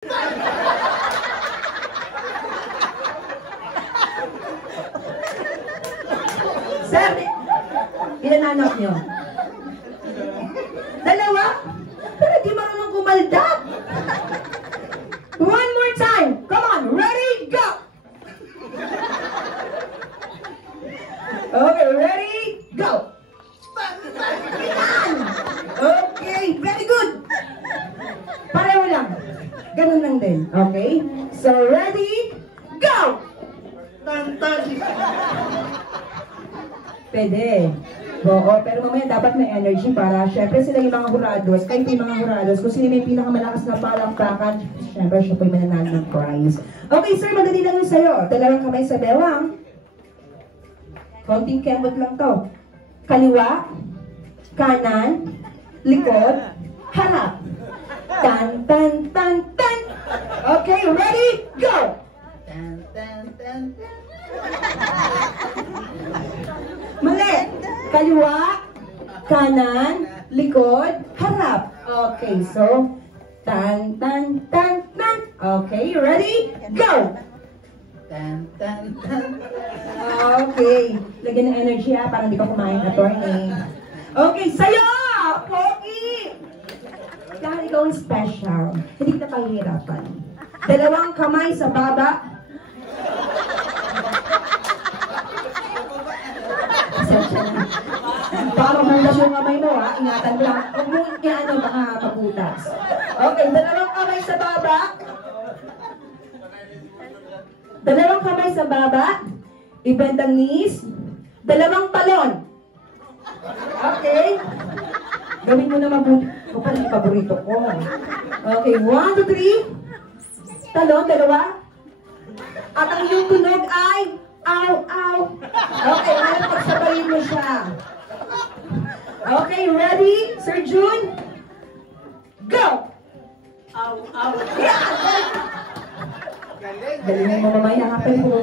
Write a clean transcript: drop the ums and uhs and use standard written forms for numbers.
Sir, ilan anak nyo? Dalawa? Pero di marunong kumaldap. One more time. Come on, ready, go! Okay, ready, go! Okay, very good. Pareho lang. Ganun lang din. Okay? So, ready, go! Pwede. Oo, pero mamaya dapat may energy para syempre sila yung mga hurados, kahit yung mga hurados, kung sino may pinakamalakas na palakpakan, syempre siya po yung mananalo ng prize. Okay, sir, madali lang yun sa'yo. Dalawang kamay sa bewang. Konting kemot lang to. Kaliwa, kanan, likod, harap. Tan, tan, tan, tan. Okay, ready, go! Tan, tan, tan, tan. Mali. Kaliwa, kanan, likod, harap. Okay, so, tan, tan, tan, tan. Okay, ready? Go! Tan, tan, tan. Okay. Lagyan ng energy ha, parang di pa kumain, attorney. Okay, sa'yo! Pogi! Dahil ikaw ang special, hindi kita pahihirapan. Dalawang kamay sa baba. Baka magmulas yung kamay mo ha, ingatan mo lang. Huwag mo ano, baka mabutas. Okay, dalawang kamay sa baba. Dalawang kamay sa baba. I-bend ang knees. Dalawang talon. Okay. Gawin mo na mabuti. O parang yung paborito ko. Okay, 1, 2, 3. Talon, dalawa. At ang iyong tunog ay ow, ow. Okay, ngayon pagsabayin mo siya. Okay, ready? Sir June? Go! Ow, ow. Yeah! Galing mo mamaya, hapin mo.